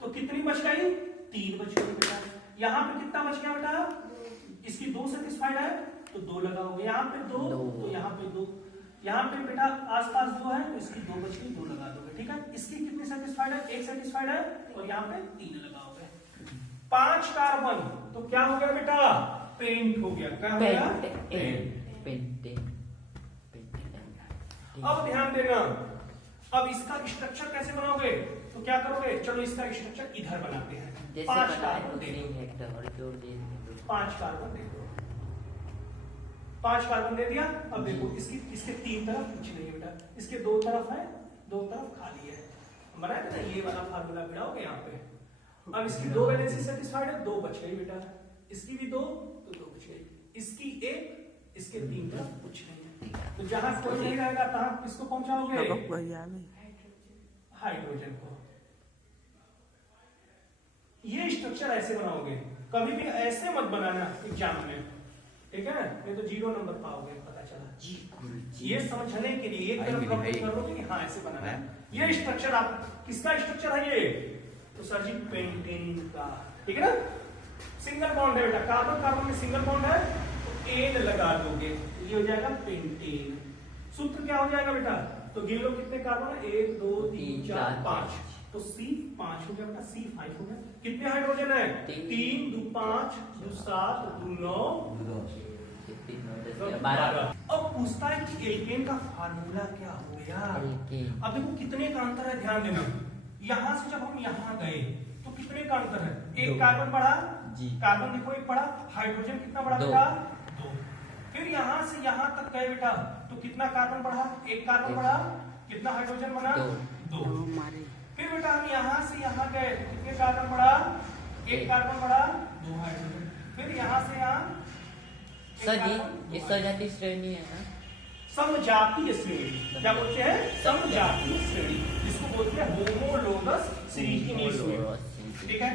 तो कितनी बच गई? 3 बच गई बेटा। यहाँ पे कितना बच गया बेटा? इसकी 2 सेटिस्फाइड है तो 2 लगाओगे, यहाँ पे 2 तो यहाँ पे 2, यहाँ पे बेटा आसपास 2 है तो इसकी 2 बच गई, 2 लगा दोगे। ठीक है, इसकी कितनी सेटिस्फाइड है? 1 सेटिस्फाइड है और यहाँ पे 3 लगाओगे। 5 कार्बन तो क्या हो गया बेटा? पेंट हो गया। क्या हो गया? पेंट। अब ध्यान देना, अब इसका स्ट्रक्चर कैसे बनाओगे? तो क्या करोगे? चलो इसका स्ट्रक्चर इधर बनाते हैं। 5 कार्बन दे दो, 5 कार्बन दे दो, 5 कार्बन दे दिया। अब देखो इसके 3 तरफ कुछ नहीं है बेटा, इसके 2 तरफ है, 2 तरफ खाली है। बनाया था ना, ये वाला फार्मूला बनाओगे यहाँ पे। अब इसकी 2 वैलेंसी सेटिस्फाइड है, 2 बच गई बेटा। इसकी भी 2 तो 2 बच गई। इसकी 1, इसके 3 तरफ कुछ नहीं है। तो जहां कोई नहीं रहेगा तहां किसको पहुंचाओगे? हाइड्रोजन को। ये स्ट्रक्चर ऐसे बनाओगे, कभी भी ऐसे मत बनाना एग्जाम में, ठीक है? नहीं तो 0 नंबर पाओगे। पता चला ये समझने के लिए एक तरफ कंप्लीट कर लोगे कि हाँ ऐसे बनाना है। ये स्ट्रक्चर आप किसका स्ट्रक्चर है ये? तो सर जी पेंटेन का, ठीक है ना? सिंगल बॉन्ड है बेटा, कार्बन कार्बन में सिंगल बॉन्ड है तो एन लगा दोगे, ये हो जाएगा पेंटेन। सूत्र क्या हो जाएगा बेटा? तो गिन लो कितने कार्बन है, 1 2 3 4 5, तो C5 हो गया बेटा, C5 हो गया। कितने हाइड्रोजन है? 3 2 5 2 7 2 9 12। अब पूछता है कि एल्केन का फार्मूला क्या हो गया? अब देखो कितने का अंतर है, ध्यान देना। यहां से जब हम यहां गए तो कितने का अंतर है? 1 कार्बन बढ़ा, कार्बन देखो 1 बढ़ा, हाइड्रोजन कितना बढ़ा बेटा? 2। फिर यहां से यहां तक गए बेटा तो कितना कार्बन बढ़ा? 1 कार्बन बढ़ा, कितना हाइड्रोजन बना? 2। फिर बेटा हम यहां से यहां गए तो कितने कार्बन बढ़ा? 1 कार्बन बढ़ा, 2 हाइड्रोजन। फिर यहां से यहां सर जी ये सजातीय श्रेणी है ना? समजातीय श्रेणी। क्या बोलते हैं? समजातीय श्रेणी, जिसको बोलते हैं होमोलोगस सीरीज इंग्लिश में। ठीक है,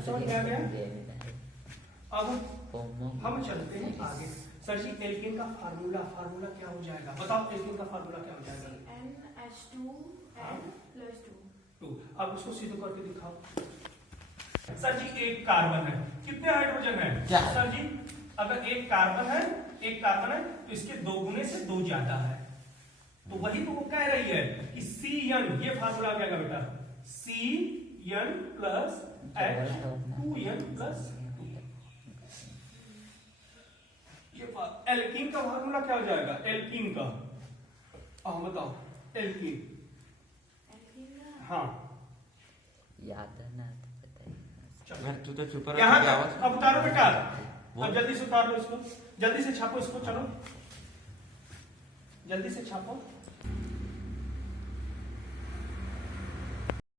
समझ में आ गया? अब हम चलते हैं आगे। सर जी एल्केन का फार्मूला क्या हो जाएगा? बताओ एल्केन का फार्मूला क्या हो जाएगा? NH2N+2। अब उसको सीधे करके दिखाओ। सर जी 1 कार्बन है, कितने हाइड्रोजन है? सर जी अगर 1 कार्बन है तो इसके 2 गुने से 2 ज्यादा है, तो वही तो वो कह रही है कि CN, ये फार्मूला क्या है बेटा? CN plus H2N plus 2। ये एल्कीन का फार्मूला क्या हो जाएगा? एल्कीन का बताओ। एल्कीन हाँ याद है ना? तू तो चुप यहाँ तक अब उतारो बेटा, अब जल्दी से उतार लो इसको, जल्दी से छापो इसको, चलो जल्दी से छापो।